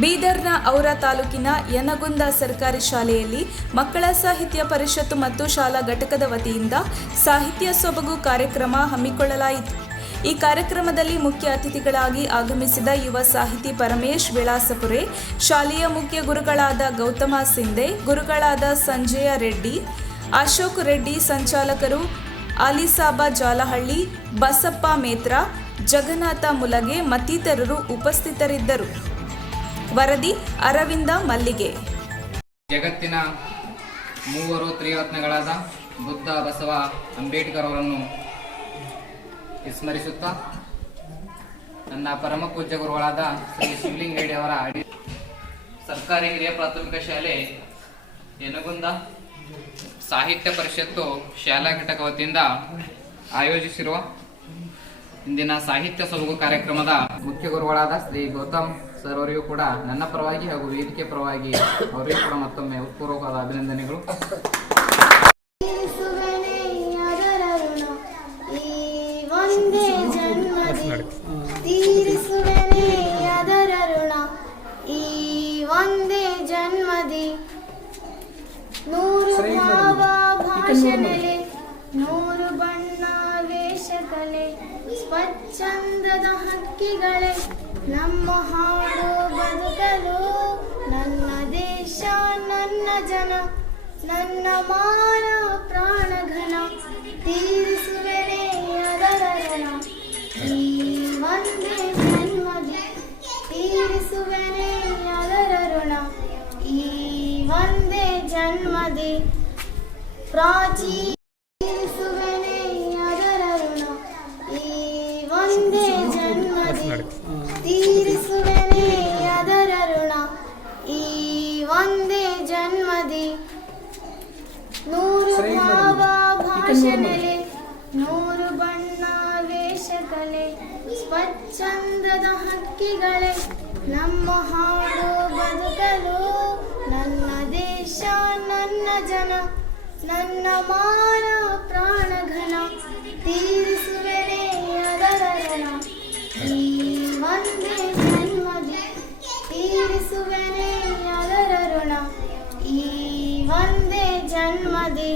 ಬೀದರ್ನ aura ತಾಲೂಕಿನ ಯನಗುಂದ ಸರ್ಕಾರಿ ಶಾಲೆಯಲ್ಲಿ ಮಕ್ಕಳ ಸಾಹಿತ್ಯ ಪರಿಷತ್ತು ಮತ್ತು ಶಾಲಾ ಘಟಕದ ವತಿಯಿಂದ ಸಾಹಿತ್ಯ ಸೊಬಗು ಕಾರ್ಯಕ್ರಮ ಹಮ್ಮಿಕೊಳ್ಳಲಾಯಿತು. ಈ ಕಾರ್ಯಕ್ರಮದಲ್ಲಿ ಮುಖ್ಯ ಅತಿಥಿಗಳಾಗಿ ಆಗಮಿಸಿದ ಯುವ ಸಾಹಿತಿ ಪರಮೇಶ್ ವಿಳಾಸಪುರೆ, ಶಾಲೆಯ ಮುಖ್ಯ ಗುರುಗಳಾದ ಗೌತಮ ಸಿಂಧೆ, ಗುರುಗಳಾದ ಸಂಜಯ ರೆಡ್ಡಿ, ಅಶೋಕ್ ರೆಡ್ಡಿ, ಸಂಚಾಲಕರು ಆಲಿಸಾಬಾ ಜಾಲಹಳ್ಳಿ, ಬಸಪ್ಪ ಮೇತ್ರ, ಜಗನ್ನಾಥ ಮುಲಗೆ ಮತ್ತಿತರರು ಉಪಸ್ಥಿತರಿದ್ದರು. ವರದಿ ಅರವಿಂದ ಮಲ್ಲಿಗೆ. ಜಗತ್ತಿನ ಮೂವರು ತ್ರಿರತ್ನಗಳಾದ ಬುದ್ಧ, ಬಸವ, ಅಂಬೇಡ್ಕರ್ ಅವರನ್ನು ಸ್ಮರಿಸುತ್ತಾ ನನ್ನ ಪರಮ ಪೂಜ್ಯ ಗುರುಗಳಾದ ಶ್ರೀ ಶಿವಲಿಂಗ ರೆಡ್ಡಿ ಅವರ ಸರ್ಕಾರಿ ಹಿರಿಯ ಪ್ರಾಥಮಿಕ ಶಾಲೆ ಯನಗುಂದ ಸಾಹಿತ್ಯ ಪರಿಷತ್ತು ಶಾಲಾ ಘಟಕ ವತಿಯಿಂದ ಆಯೋಜಿಸಿರುವ ಇಂದಿನ ಸಾಹಿತ್ಯ ಸೊಬಗು ಕಾರ್ಯಕ್ರಮದ ಮುಖ್ಯ ಗುರುಗಳಾದ ಶ್ರೀ ಗೌತಮ್ ಸರ್ ಅವರಿಗೂ ಕೂಡ ನನ್ನ ಪರವಾಗಿ ಹಾಗೂ ವೇದಿಕೆ ಪರವಾಗಿ ಅವರಿಗೂ ಕೂಡ ಮತ್ತೊಮ್ಮೆ ಉತ್ಪೂರ್ವಕವಾದ ಅಭಿನಂದನೆಗಳು. ನೂರು ಭಾವ ಭಾಷಣಲೆ, ನೂರು ಬಣ್ಣ ವೇಷಕಲೆ, ಸ್ವಚ್ಛಂದದ ಹಕ್ಕಿಗಳೇ ನಮ್ಮ ಹಾಡು ಬದುಕಲು. ನನ್ನ ದೇಶ ನನ್ನ ಜನ, ನನ್ನ ಮಾನ ಪ್ರಾಣಘನ, ತೀರಿಸುವೆನೆ ಅದರ ಋಣ. ಈ ಒಂದೇ ಜನ್ಮದಿ ತೀರಿಸುವೆನೆ ಅದರ ಋಣ. ಈ ಒಂದೇ ಜನ್ಮದಿ ತೀರಿಸುವೆನೆ ಅದರ ಋಣ. ಈ ಒಂದೇ ಜನ್ಮದಿ ತೀರಿಸುವೆನೆ ಅದರ ಋಣ. ಈ ಒಂದೇ ಜನ್ಮದಿ ನೂರು ಭಾವ ಭಾಷಣಲೆ, ನೂರು ಬಣ್ಣ ವೇಷಕಲೆ, ಸ್ವಚ್ಛಂದದ ಹಕ್ಕಿಗಳೇ ನಮ್ಮ ಹಾಡು ಬದುಕಲು. ನನ್ನ ದೇಶ ನನ್ನ ಜನ, ನನ್ನ ಮಾನ ಪ್ರಾಣಘನ, ತೀರಿಸುವೆನೆ ಅದರ ಋಣ. ಈ ಒಂದೇ ಜನ್ಮದಿ ತೀರಿಸುವೆನೆ ಅದರ ಋಣ. ಈ ಒಂದೇ ಜನ್ಮದಿ